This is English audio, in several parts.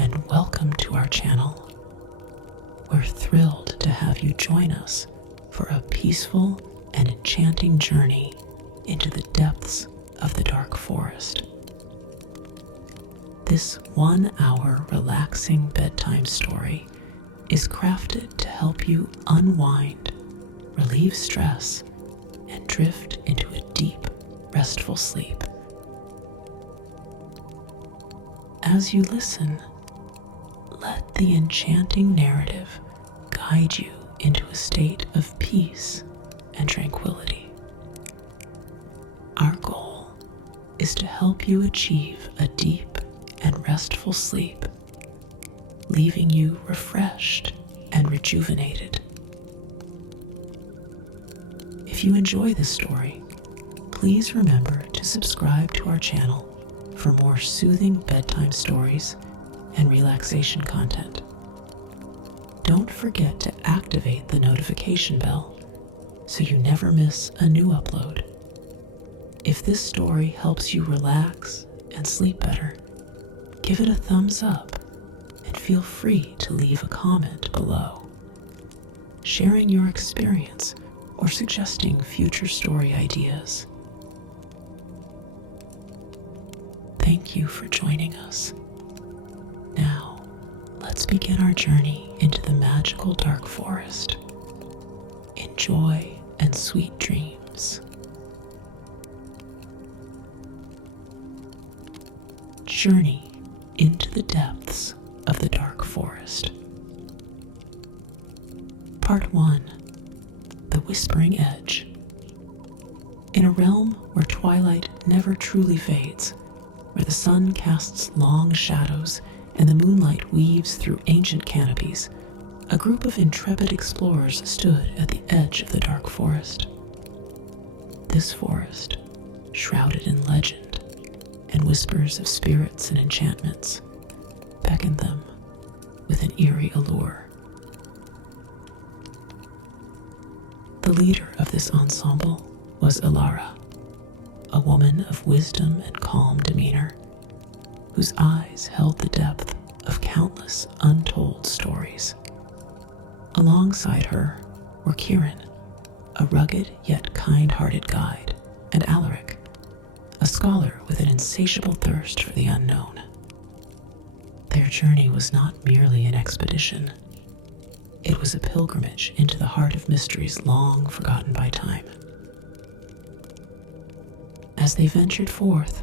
and welcome to our channel. We're thrilled to have you join us for a peaceful and enchanting journey into the depths of the dark forest. This 1-hour relaxing bedtime story is crafted to help you unwind, relieve stress, and drift into a deep, restful sleep. As you listen, let the enchanting narrative guide you into a state of peace and tranquility. Our goal is to help you achieve a deep and restful sleep, leaving you refreshed and rejuvenated. If you enjoy this story, please remember to subscribe to our channel for more soothing bedtime stories and relaxation content. Don't forget to activate the notification bell so you never miss a new upload. If this story helps you relax and sleep better, give it a thumbs up and feel free to leave a comment below, sharing your experience or suggesting future story ideas. Thank you for joining us. Now, let's begin our journey into the magical dark forest. Enjoy and sweet dreams. Journey into the depths of the dark forest. Part 1. The Whispering Edge. In a realm where twilight never truly fades, where the sun casts long shadows and the moonlight weaves through ancient canopies, a group of intrepid explorers stood at the edge of the dark forest. This forest, shrouded in legend and whispers of spirits and enchantments, beckoned them with an eerie allure. The leader of this ensemble was Ilara, a woman of wisdom and calm demeanor, whose eyes held the depth of countless untold stories. Alongside her were Kieran, a rugged yet kind-hearted guide, and Alaric, a scholar with an insatiable thirst for the unknown. Their journey was not merely an expedition. It was a pilgrimage into the heart of mysteries long forgotten by time. As they ventured forth,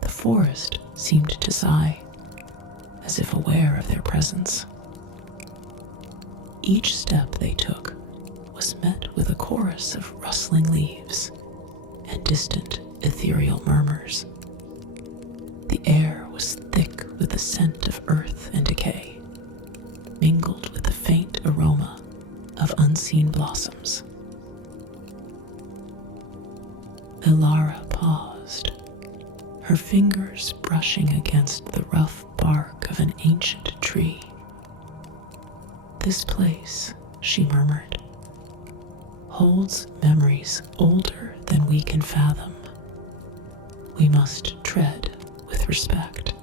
the forest seemed to sigh, as if aware of their presence. Each step they took was met with a chorus of rustling leaves and distant, ethereal murmurs. The air was thick with the scent of earth and decay, mingled with the faint aroma of unseen blossoms. Ilara paused, her fingers brushing against the rough bark of an ancient tree. "This place," she murmured, "holds memories older than we can fathom. We must tread with respect."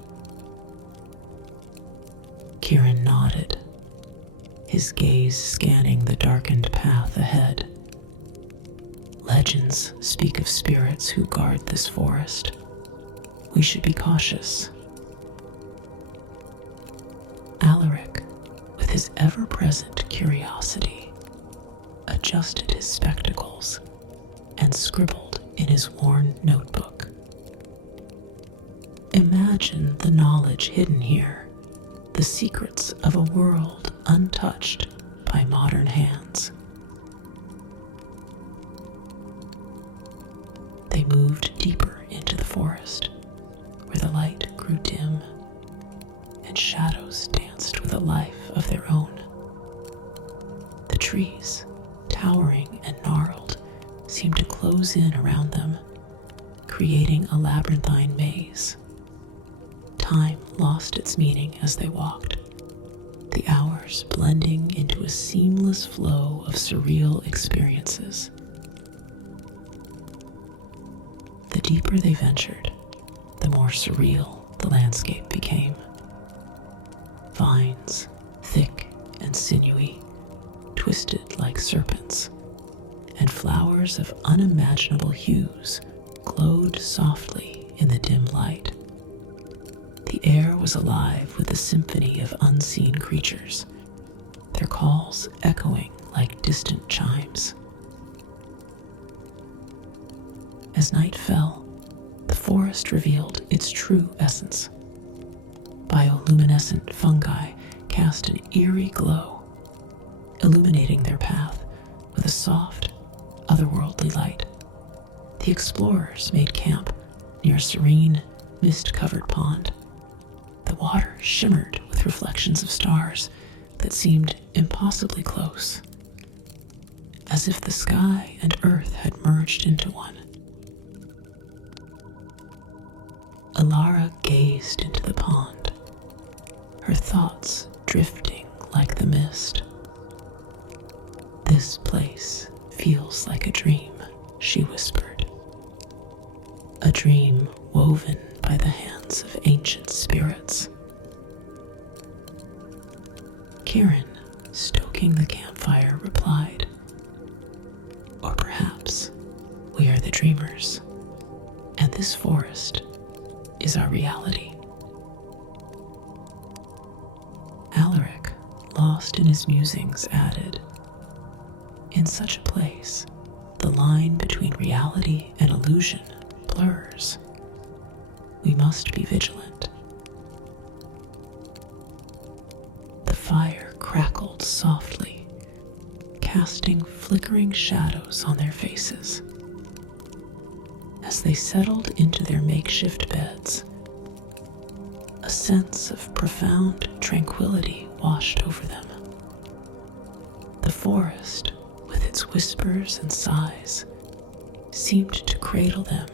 Kieran nodded, his gaze scanning the darkened path ahead. Legends speak of spirits who guard this forest. We should be cautious. Alaric, with his ever-present curiosity, adjusted his spectacles and scribbled in his worn notebook. Imagine the knowledge hidden here, the secrets of a world untouched by modern hands. They moved deeper into the forest, where the light grew dim and shadows danced with a life of their own. The trees, towering and gnarled, seemed to close in around them, creating a labyrinthine maze. Time lost its meaning as they walked, the hours blending into a seamless flow of surreal experiences. The deeper they ventured, the more surreal the landscape became. vines, thick and sinewy, twisted like serpents, and flowers of unimaginable hues glowed softly in the dim light. The air was alive with a symphony of unseen creatures, their calls echoing like distant chimes. As night fell, the forest revealed its true essence. Bioluminescent fungi cast an eerie glow, illuminating their path with a soft, otherworldly light. The explorers made camp near a serene, mist-covered pond. The water shimmered with reflections of stars that seemed impossibly close, as if the sky and earth had merged into one. Alara gazed into the pond, her thoughts drifting like the mist. "This place feels like a dream," she whispered. "A dream woven by the hands of ancient spirits." Kieran, stoking the campfire, replied, "Or perhaps we are the dreamers, and this forest is our reality." Alaric, lost in his musings, added, "In such a place, the line between reality and illusion blurs. We must be vigilant." The fire crackled softly, casting flickering shadows on their faces. As they settled into their makeshift beds, a sense of profound tranquility washed over them. The forest, with its whispers and sighs, seemed to cradle them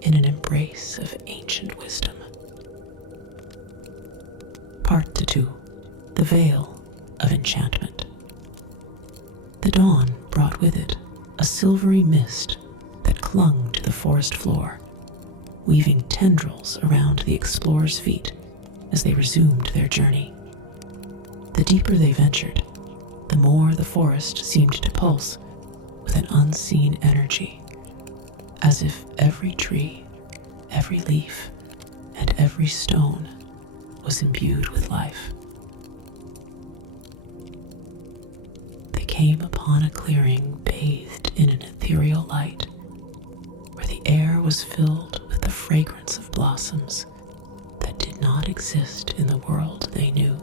in an embrace of ancient wisdom. Part 2. The Veil of Enchantment. The dawn brought with it a silvery mist that clung to the forest floor, weaving tendrils around the explorers' feet as they resumed their journey. The deeper they ventured, the more the forest seemed to pulse with an unseen energy, as if every tree, every leaf, and every stone was imbued with life. They came upon a clearing bathed in an ethereal light, where the air was filled with the fragrance of blossoms that did not exist in the world they knew.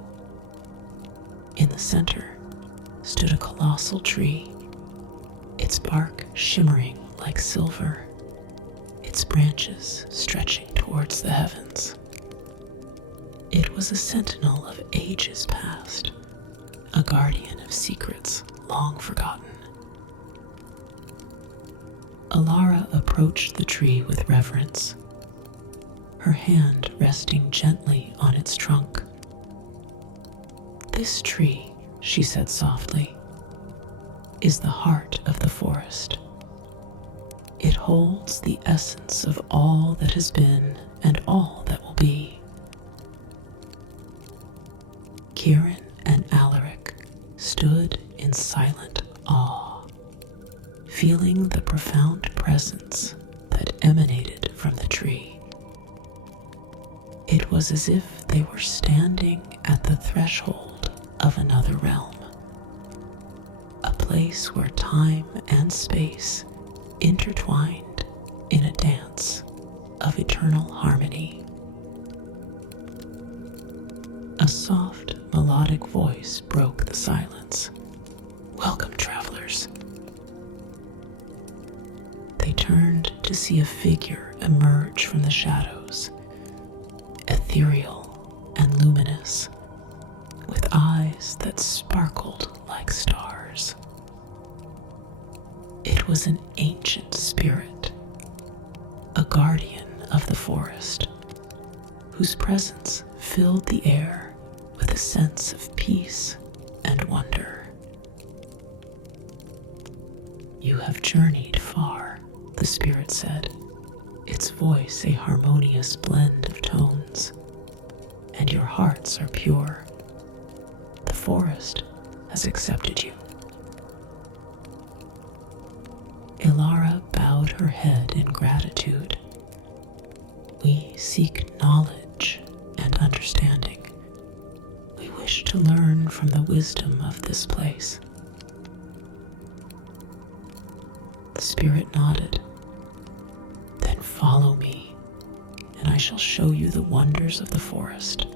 In the center stood a colossal tree, its bark shimmering like silver, its branches stretching towards the heavens. It was a sentinel of ages past, a guardian of secrets long forgotten. Alara approached the tree with reverence, her hand resting gently on its trunk. "This tree," she said softly, "is the heart of the forest. It holds the essence of all that has been and all that will be." Kieran and Alaric stood in silent awe, feeling the profound presence that emanated from the tree. It was as if they were standing at the threshold of another realm, a place where time and space intertwined in a dance of eternal harmony. A soft, melodic voice broke the silence. "Welcome, travelers." They turned to see a figure emerge from the shadows, ethereal and luminous, with eyes that sparkled like stars. It was an ancient spirit, a guardian of the forest, whose presence filled the air with a sense of peace and wonder. "You have journeyed far," the spirit said, its voice a harmonious blend of tones, "and your hearts are pure. forest has accepted you. Ilara bowed her head in gratitude. We seek knowledge and understanding. We wish to learn from the wisdom of this place. The spirit nodded. Then follow me, and I shall show you the wonders of the forest.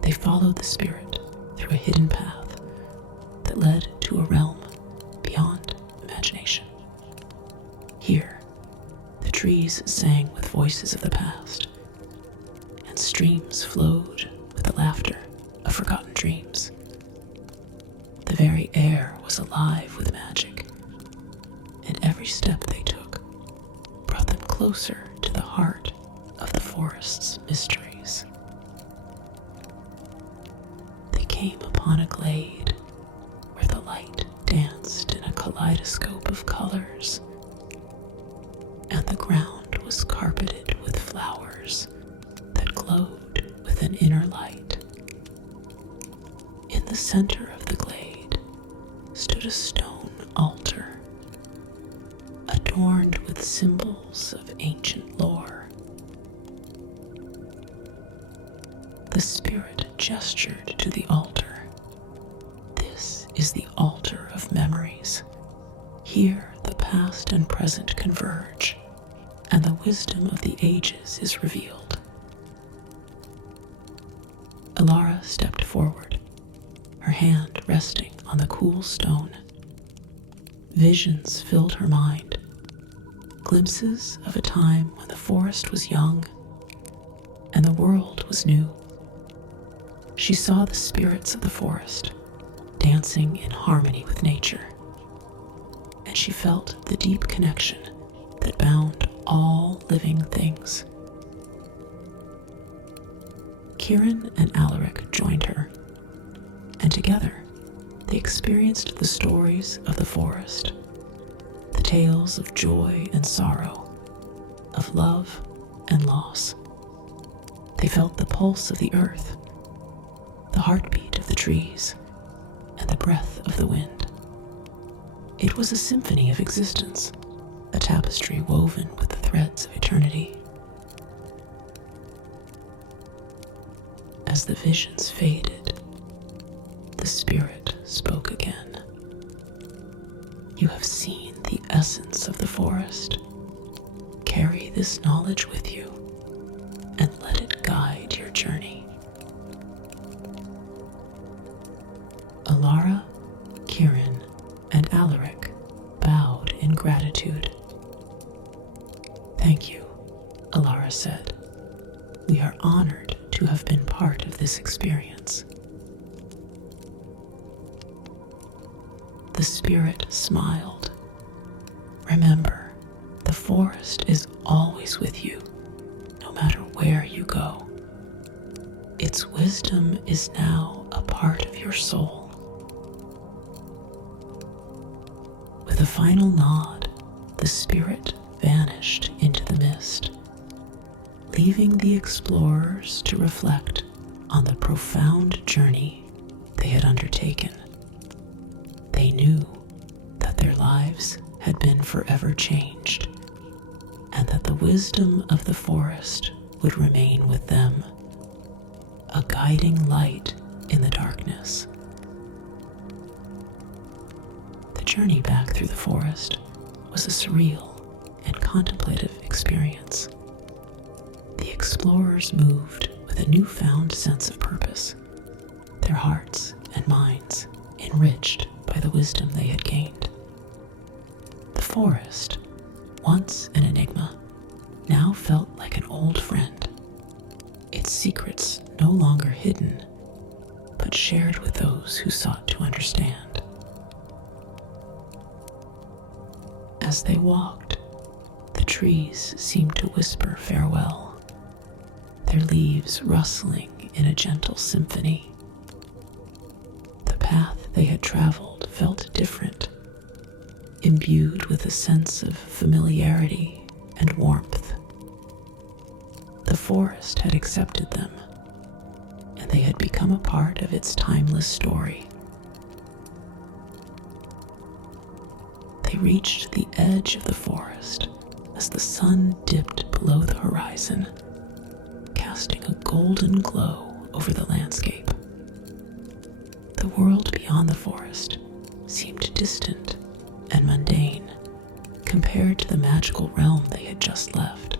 They followed the spirit through a hidden path that led to a realm beyond imagination. Here, the trees sang with voices of the past, and streams flowed with the laughter of forgotten dreams. The very air was alive with magic, and every step they took brought them closer to the heart of the forest's mysteries. They came upon a glade where the light danced in a kaleidoscope of colors, and the ground was carpeted with flowers that glowed with an inner light. In the center of the glade stood a stone altar, adorned with symbols of ancient lore. The spirit gestured to the altar. This is the altar of memories. Here the past and present converge, and the wisdom of the ages is revealed. Ilara stepped forward, her hand resting on the cool stone. Visions filled her mind, glimpses of a time when the forest was young and the world was new. She saw the spirits of the forest dancing in harmony with nature, and she felt the deep connection that bound all living things. Kieran and Alaric joined her, and together they experienced the stories of the forest, the tales of joy and sorrow, of love and loss. They felt the pulse of the earth, the heartbeat of the trees, and the breath of the wind. It was a symphony of existence, a tapestry woven with the threads of eternity. As the visions faded, the spirit spoke again. You have seen the essence of the forest. Carry this knowledge with you and let it guide your journey. Ilara, Kieran, and Alaric bowed in gratitude. Thank you, Ilara said. We are honored to have been part of this experience. The spirit smiled. Remember, the forest is always with you, no matter where you go. Its wisdom is now a part of your soul. With a final nod, the spirit vanished into the mist, leaving the explorers to reflect on the profound journey they had undertaken. They knew that their lives had been forever changed, and that the wisdom of the forest would remain with them, a guiding light in the darkness. The journey back through the forest was a surreal and contemplative experience. The explorers moved with a newfound sense of purpose, their hearts and minds enriched by the wisdom they had gained. The forest, once an enigma, now felt like an old friend, its secrets no longer hidden, but shared with those who sought to understand. As they walked, the trees seemed to whisper farewell, their leaves rustling in a gentle symphony. The path they had traveled felt different, imbued with a sense of familiarity and warmth. The forest had accepted them, and they had become a part of its timeless story. They reached the edge of the forest as the sun dipped below the horizon, casting a golden glow over the landscape. The world beyond the forest seemed distant and mundane compared to the magical realm they had just left.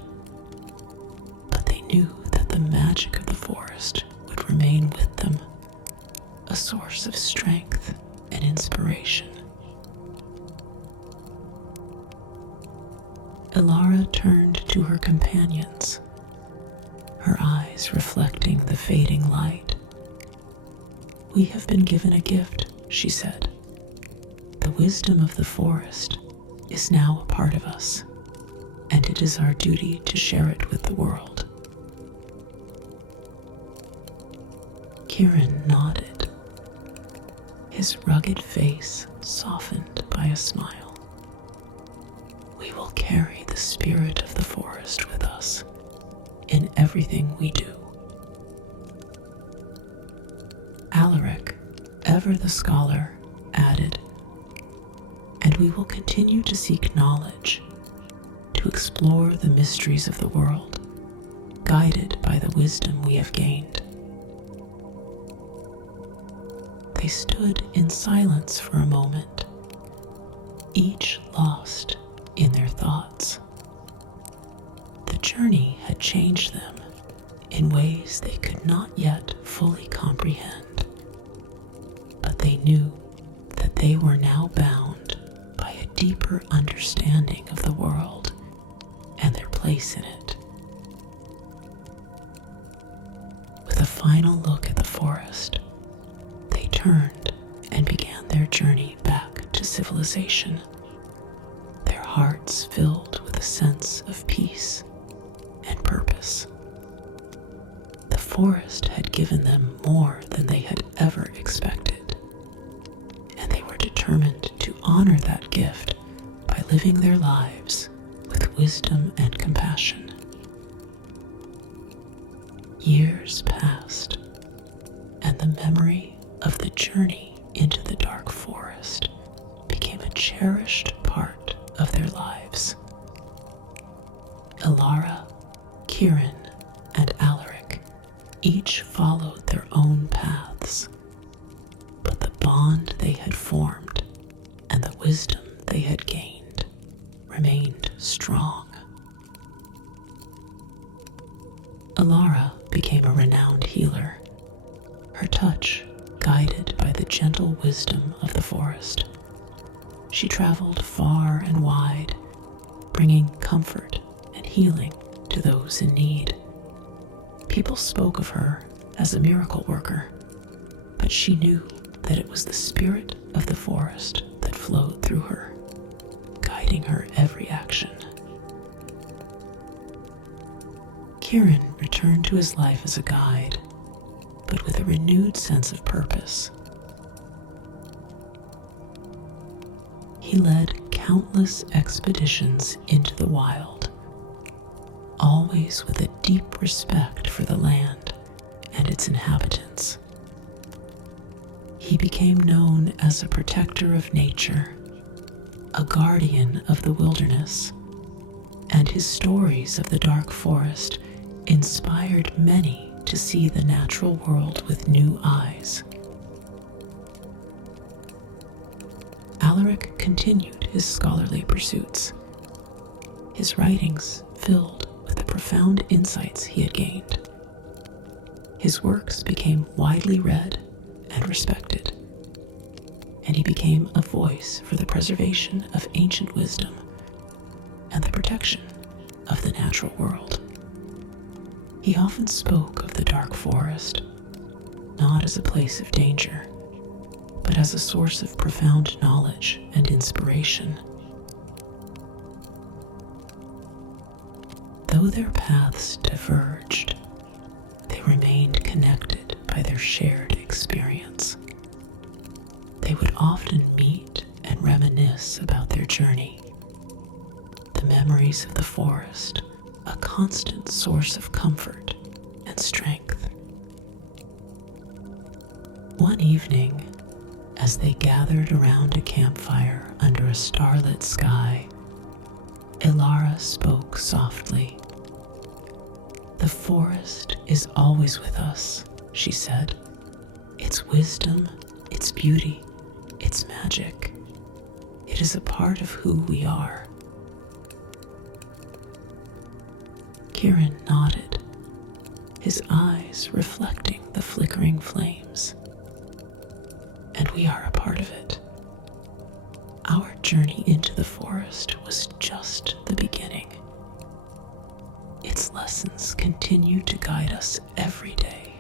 But they knew that the magic of the forest would remain with them, a source of strength and inspiration. Ilara turned to her companions, her eyes reflecting the fading light. "We have been given a gift," she said. "The wisdom of the forest is now a part of us, and it is our duty to share it with the world." Kieran nodded, his rugged face softened by a smile. "We will carry the spirit of the forest with us in everything we do." Alaric, ever the scholar, added, "And we will continue to seek knowledge, to explore the mysteries of the world, guided by the wisdom we have gained." They stood in silence for a moment, each lost in their thoughts. The journey had changed them in ways they could not yet fully comprehend, but they knew that they were now bound by a deeper understanding of the world and their place in it. With a final look at the forest, they turned and began their journey back to civilization, their hearts filled with a sense of peace and purpose. The forest had given them more than they had ever expected, and they were determined to honor that gift by living their lives with wisdom and compassion. Years passed, and the memory of the journey into the dark forest became a cherished part of their lives. Ilara, Kieran, and Alaric each followed their own paths, but the bond they had formed and the wisdom they had gained remained strong. Ilara became a renowned healer, her touch guided by the gentle wisdom of the forest. She traveled far and wide, bringing comfort and healing to those in need. People spoke of her as a miracle worker, but she knew that it was the spirit of the forest that flowed through her, guiding her every action. Kieran returned to his life as a guide, but with a renewed sense of purpose. He led countless expeditions into the wild, always with a deep respect for the land and its inhabitants. He became known as a protector of nature, a guardian of the wilderness, and his stories of the dark forest inspired many to see the natural world with new eyes. Alaric continued his scholarly pursuits, his writings filled with the profound insights he had gained. His works became widely read and respected, and he became a voice for the preservation of ancient wisdom and the protection of the natural world. He often spoke of the dark forest, not as a place of danger, but as a source of profound knowledge and inspiration. Though their paths diverged, they remained connected by their shared experience. They would often meet and reminisce about their journey, the memories of the forest, a constant source of comfort and strength. One evening, as they gathered around a campfire under a starlit sky, Ilara spoke softly. "The forest is always with us," she said. "Its wisdom, its beauty, its magic. It is a part of who we are." Kieran nodded, his eyes reflecting the flickering flames. "And we are a part of it. Our journey into the forest was just the beginning. Its lessons continue to guide us every day."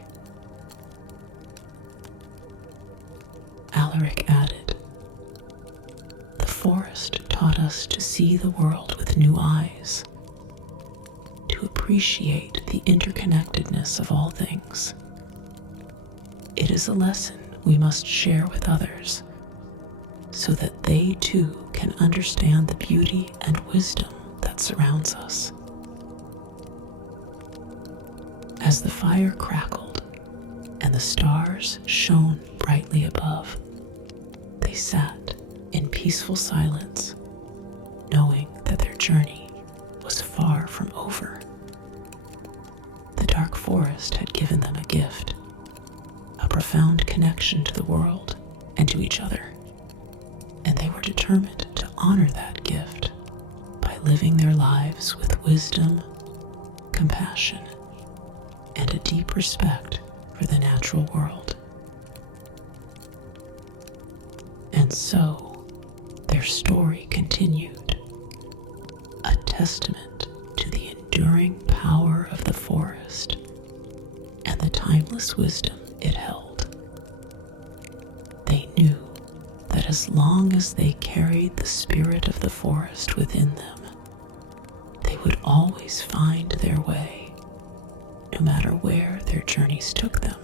Alaric added, "The forest taught us to see the world with new eyes, to appreciate the interconnectedness of all things. It is a lesson we must share with others, so that they too can understand the beauty and wisdom that surrounds us." As the fire crackled and the stars shone brightly above, they sat in peaceful silence, knowing that their journey was far from over. The dark forest had given them a gift, a profound connection to the world and to each other, and they were determined to honor that gift by living their lives with wisdom, compassion, and a deep respect for the natural world. And so, their story continued, a testament to the enduring power of the forest and the timeless wisdom it held. They knew that as long as they carried the spirit of the forest within them, they would always find their way, no matter where their journeys took them.